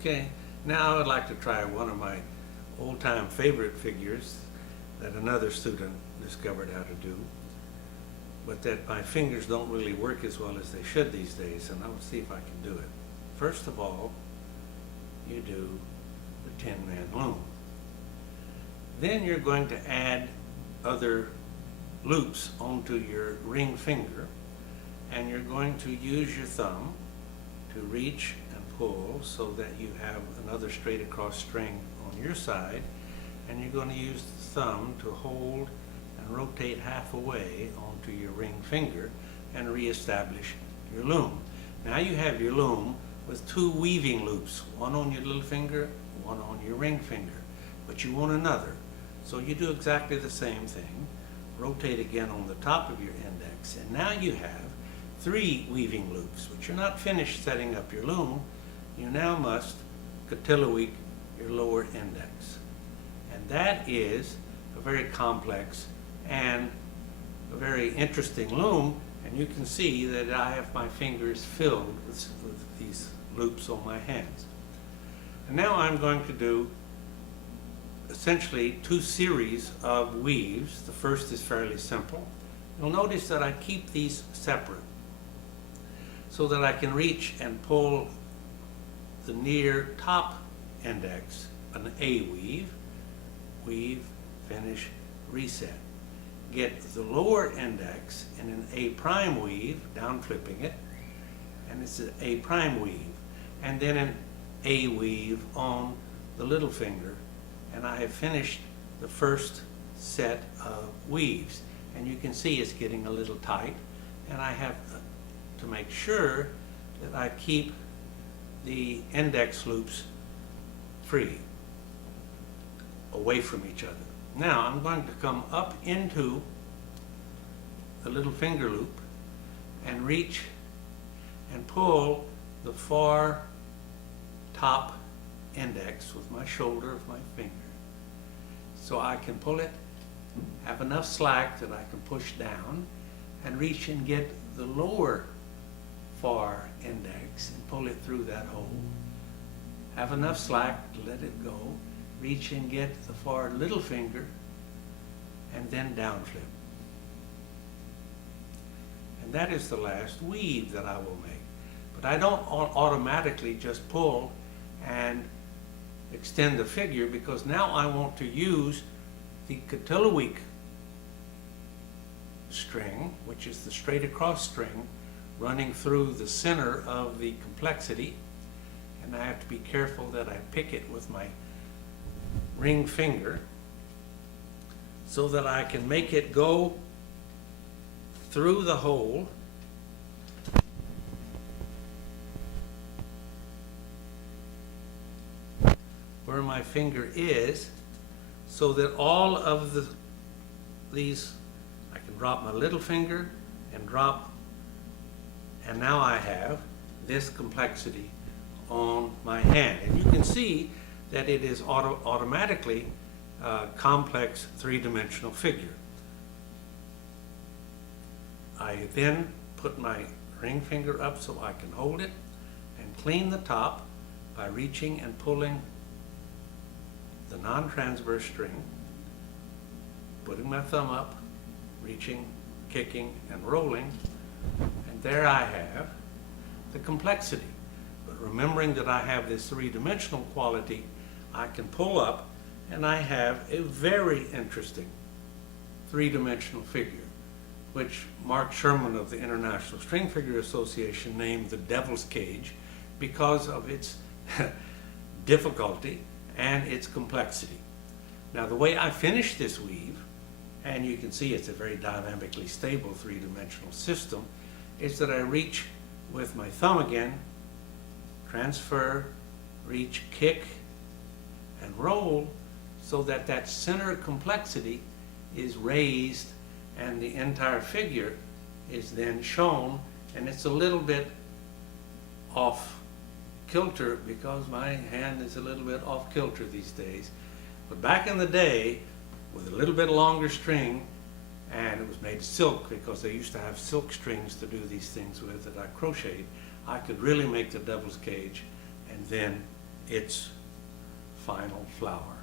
Okay, now I would like to try one of my old-time favorite figures that another student discovered how to do, but that my fingers don't really work as well as they should these days, and I'll see if I can do it. First of all, you do the Tin-Man loom. Then you're going to add other loops onto your ring finger, and you're going to use your thumb to reach and pull so that you have another straight across string on your side, and you're going to use the thumb to hold and rotate half away onto your ring finger and reestablish your loom. Now you have your loom with two weaving loops, one on your little finger, one on your ring finger, but you want another. So you do exactly the same thing, rotate again on the top of your index, and now you have three weaving loops, but you're not finished setting up your loom. You now must cotilloique your lower index. And that is a very complex and a very interesting loom, and you can see that I have my fingers filled with these loops on my hands. And now I'm going to do essentially two series of weaves. The first is fairly simple. You'll notice that I keep these separate so that I can reach and pull the near top index, an A weave, weave, finish, reset. Get the lower index in an A prime weave, down flipping it, and it's an A prime weave, and then an A weave on the little finger, and I have finished the first set of weaves. And you can see it's getting a little tight, and I have to make sure that I keep the index loops free, away from each other. Now I'm going to come up into the little finger loop and reach and pull the far top index with my shoulder of my finger. So I can pull it, have enough slack that I can push down and reach and get the lower far index and pull it through that hole. Have enough slack to let it go, reach and get the far little finger, and then down flip. And that is the last weave that I will make. But I don't automatically just pull and extend the figure, because now I want to use the cotilloique string, which is the straight across string, running through the center of the complexity, and I have to be careful that I pick it with my ring finger so that I can make it go through the hole where my finger is, so that all of these, I can drop my little finger and drop, and now I have this complexity on my hand. And you can see that it is automatically a complex three-dimensional figure. I then put my ring finger up so I can hold it and clean the top by reaching and pulling the non-transverse string, putting my thumb up, reaching, kicking, and rolling, and there I have the complexity. But remembering that I have this three-dimensional quality, I can pull up and I have a very interesting three-dimensional figure, which Mark Sherman of the International String Figure Association named the Devil's Cage because of its difficulty and its complexity. Now the way I finish this weave, and you can see it's a very dynamically stable three-dimensional system, is that I reach with my thumb again, transfer, reach, kick, and roll, so that that center complexity is raised and the entire figure is then shown, and it's a little bit off kilter because my hand is a little bit off kilter these days. But back in the day, with a little bit longer string, and it was made silk because they used to have silk strings to do these things with that I crocheted, I could really make the Devil's Cage and then its final flower.